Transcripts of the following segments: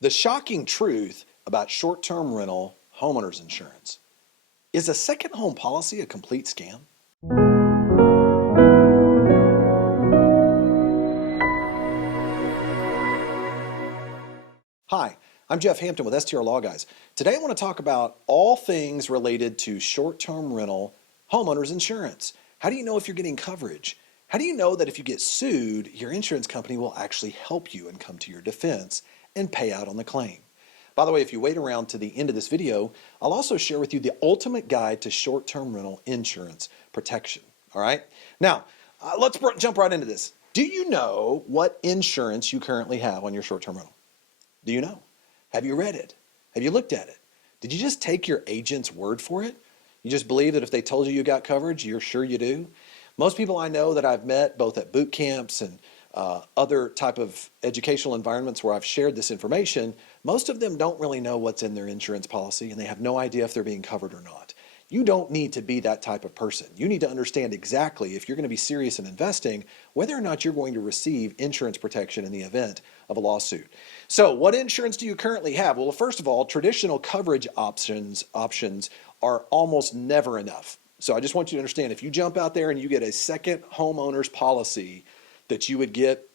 The shocking truth about short-term rental homeowners insurance. Is a second home policy a complete scam? Hi, I'm Jeff Hampton with STR Law Guys. Today I want to talk about all things related to short-term rental homeowners insurance. How do you know if you're getting coverage? How do you know that if you get sued, your insurance company will actually help you and come to your defense and pay out on the claim? By the way, if you wait around to the end of this video, I'll also share with you the ultimate guide to short-term rental insurance protection. All right? Now, let's jump right into this. Do you know what insurance you currently have on your short-term rental? Do you know? Have you read it? Have you looked at it? Did you just take your agent's word for it? You just believe that if they told you you got coverage, you're sure you do? Most people I know that I've met both at boot camps and other type of educational environments where I've shared this information, most of them don't really know what's in their insurance policy and they have no idea if they're being covered or not. You don't need to be that type of person. You need to understand exactly, if you're going to be serious in investing, whether or not you're going to receive insurance protection in the event of a lawsuit. So what insurance do you currently have? Well, first of all, traditional coverage options are almost never enough. So I just want you to understand, if you jump out there and you get a second homeowner's policy that you would get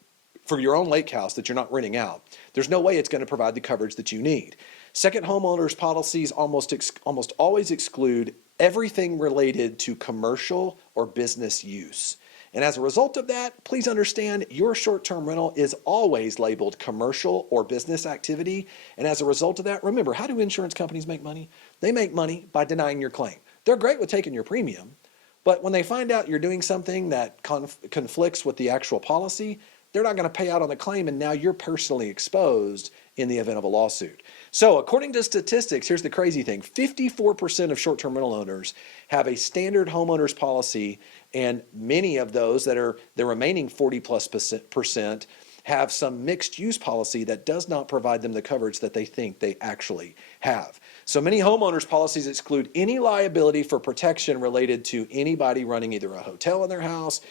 for your own lake house that you're not renting out, there's no way it's going to provide the coverage that you need. Second homeowners policies almost always exclude everything related to commercial or business use. And as a result of that, please understand your short-term rental is always labeled commercial or business activity. And as a result of that, remember, how do insurance companies make money? They make money by denying your claim. They're great with taking your premium, but when they find out you're doing something that conflicts with the actual policy, they're not going to pay out on the claim, and now you're personally exposed in the event of a lawsuit. So according to statistics, here's the crazy thing. 54% of short-term rental owners have a standard homeowner's policy, and many of those that are the remaining 40+% have some mixed use policy that does not provide them the coverage that they think they actually have. So many homeowners policies exclude any liability for protection related to anybody running either a hotel in their house,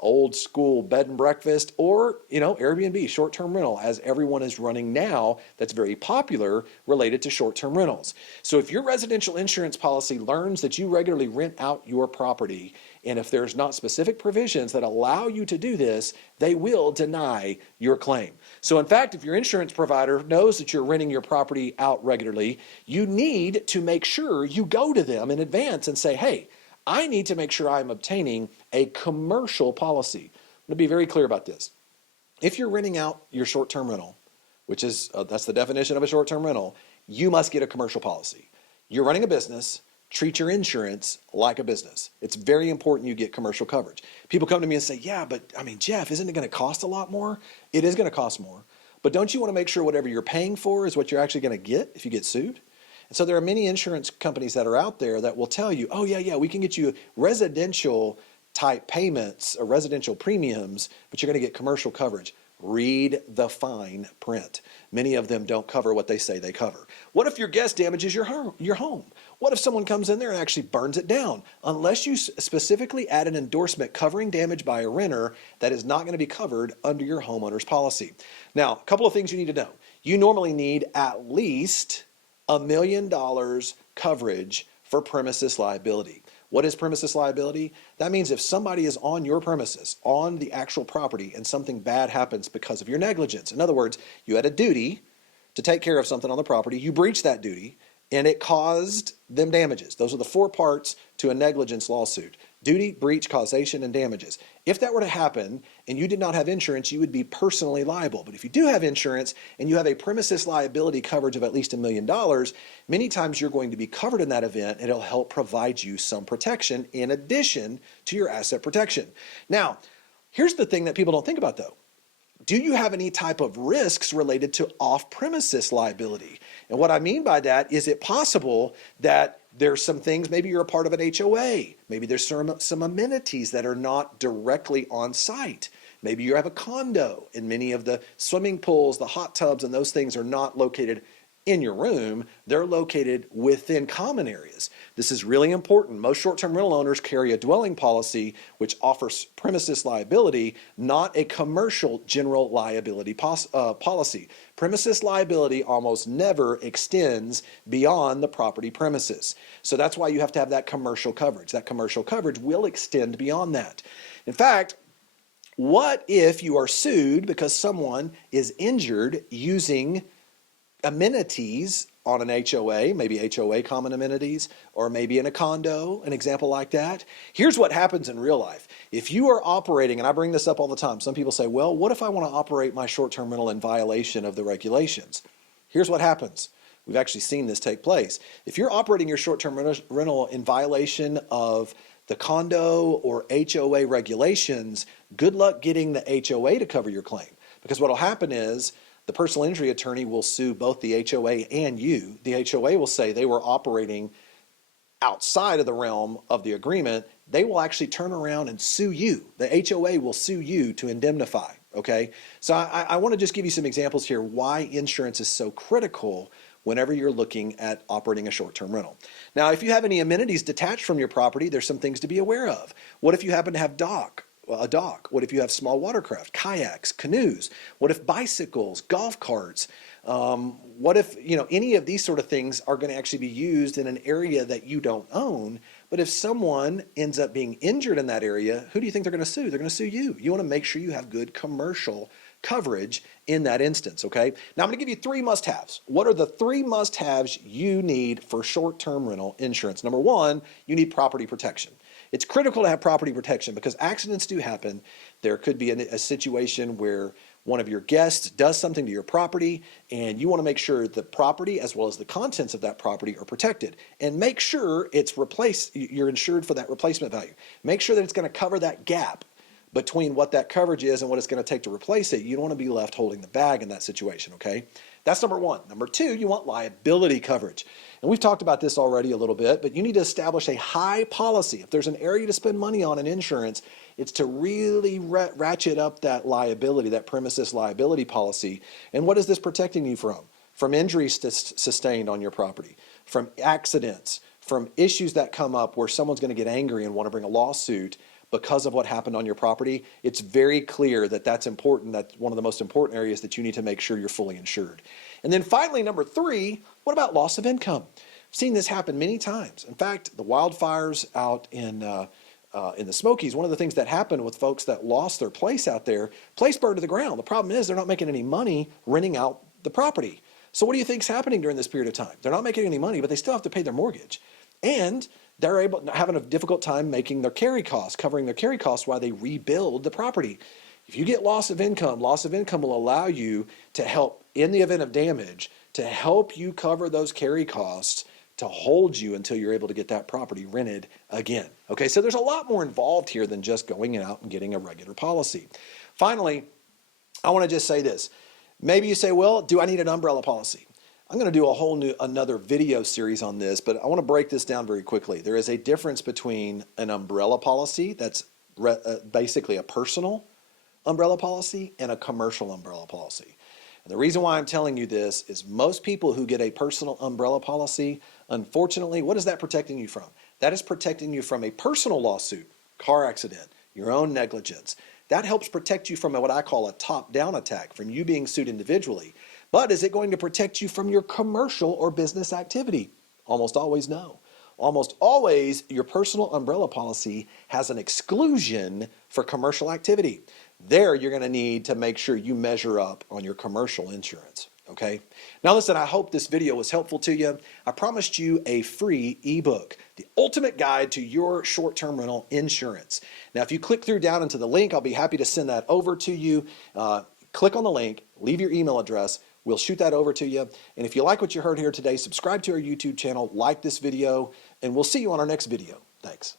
old school bed and breakfast, or Airbnb, short-term rental, as everyone is running now. That's very popular related to short-term rentals. So if your residential insurance policy learns that you regularly rent out your property, and if there's not specific provisions that allow you to do this, they will deny your claim. So in fact, if your insurance provider knows that you're renting your property out regularly, you need to make sure you go to them in advance and say, hey, I need to make sure I'm obtaining a commercial policy. I'm going to be very clear about this. If you're renting out your short-term rental, which is, that's the definition of a short-term rental, you must get a commercial policy. You're running a business, treat your insurance like a business. It's very important you get commercial coverage. People come to me and say, yeah, but Jeff, isn't it going to cost a lot more? It is going to cost more. But don't you want to make sure whatever you're paying for is what you're actually going to get if you get sued? And so there are many insurance companies that are out there that will tell you, oh yeah, we can get you residential type payments or residential premiums, but you're going to get commercial coverage. Read the fine print. Many of them don't cover what they say they cover. What if your guest damages your home? What if someone comes in there and actually burns it down? Unless you specifically add an endorsement covering damage by a renter, that is not going to be covered under your homeowner's policy. Now, a couple of things you need to know. You normally need at least $1 million coverage for premises liability. What is premises liability? That means if somebody is on your premises, on the actual property, and something bad happens because of your negligence. In other words, you had a duty to take care of something on the property, you breached that duty, and it caused them damages. Those are the 4 parts to a negligence lawsuit: duty, breach, causation, and damages. If that were to happen and you did not have insurance, you would be personally liable. But if you do have insurance and you have a premises liability coverage of at least $1 million, many times you're going to be covered in that event, and it'll help provide you some protection in addition to your asset protection. Now, here's the thing that people don't think about though. Do you have any type of risks related to off-premises liability? And what I mean by that, is it possible that there's some things, maybe you're a part of an HOA, maybe there's some amenities that are not directly on site. Maybe you have a condo and many of the swimming pools, the hot tubs, and those things are not located in your room, they're located within common areas. This is really important. Most short-term rental owners carry a dwelling policy which offers premises liability, not a commercial general liability policy. Premises liability almost never extends beyond the property premises. So that's why you have to have that commercial coverage. That commercial coverage will extend beyond that. In fact, what if you are sued because someone is injured using amenities on an HOA, maybe HOA common amenities, or maybe in a condo, an example like that? Here's what happens in real life. If you are operating, and I bring this up all the time, some people say, well, what if I want to operate my short-term rental in violation of the regulations? Here's what happens. We've actually seen this take place. If you're operating your short-term rental in violation of the condo or HOA regulations, good luck getting the HOA to cover your claim. Because what will happen is the personal injury attorney will sue both the HOA and you. The HOA will say they were operating outside of the realm of the agreement. They will actually turn around and sue you. The HOA will sue you to indemnify, okay? So I want to just give you some examples here why insurance is so critical whenever you're looking at operating a short-term rental. Now, if you have any amenities detached from your property, there's some things to be aware of. What if you happen to have a dock? What if you have small watercraft, kayaks, canoes? What if bicycles, golf carts? What if, any of these sort of things are going to actually be used in an area that you don't own? But if someone ends up being injured in that area, who do you think they're going to sue? They're going to sue you. You want to make sure you have good commercial coverage in that instance, okay? Now I'm going to give you 3 must-haves. What are the 3 must-haves you need for short-term rental insurance? Number 1, you need property protection. It's critical to have property protection because accidents do happen. There could be a situation where one of your guests does something to your property and you want to make sure the property as well as the contents of that property are protected, and make sure it's replaced. You're insured for that replacement value. Make sure that it's going to cover that gap between what that coverage is and what it's going to take to replace it. You don't want to be left holding the bag in that situation, okay? That's number 1. Number 2, you want liability coverage. And we've talked about this already a little bit, but you need to establish a high policy. If there's an area to spend money on in insurance, it's to really ratchet up that liability, that premises liability policy. And what is this protecting you from? From injuries sustained on your property, from accidents, from issues that come up where someone's going to get angry and want to bring a lawsuit because of what happened on your property. It's very clear that that's important. That's one of the most important areas that you need to make sure you're fully insured. And then finally, number 3, what about loss of income? I've seen this happen many times. In fact, the wildfires out in the Smokies, one of the things that happened with folks that lost their place out there, place burned to the ground. The problem is they're not making any money renting out the property. So what do you think is happening during this period of time? They're not making any money, but they still have to pay their mortgage. And they're having a difficult time making their carry costs, covering their carry costs while they rebuild the property. If you get loss of income will allow you to help, in the event of damage, to help you cover those carry costs to hold you until you're able to get that property rented again. Okay, so there's a lot more involved here than just going out and getting a regular policy. Finally, I want to just say this. Maybe you say, well, do I need an umbrella policy? I'm going to do another video series on this, but I want to break this down very quickly. There is a difference between an umbrella policy that's basically a personal umbrella policy and a commercial umbrella policy. And the reason why I'm telling you this is most people who get a personal umbrella policy, unfortunately, what is that protecting you from? That is protecting you from a personal lawsuit, car accident, your own negligence. That helps protect you from what I call a top-down attack, from you being sued individually. But is it going to protect you from your commercial or business activity? Almost always no. Almost always your personal umbrella policy has an exclusion for commercial activity. There you're going to need to make sure you measure up on your commercial insurance. Okay? Now listen, I hope this video was helpful to you. I promised you a free ebook, The Ultimate Guide to Your Short-Term Rental Insurance. Now if you click through down into the link, I'll be happy to send that over to you. Click on the link, leave your email address. We'll shoot that over to you. And if you like what you heard here today, subscribe to our YouTube channel, like this video, and we'll see you on our next video. Thanks.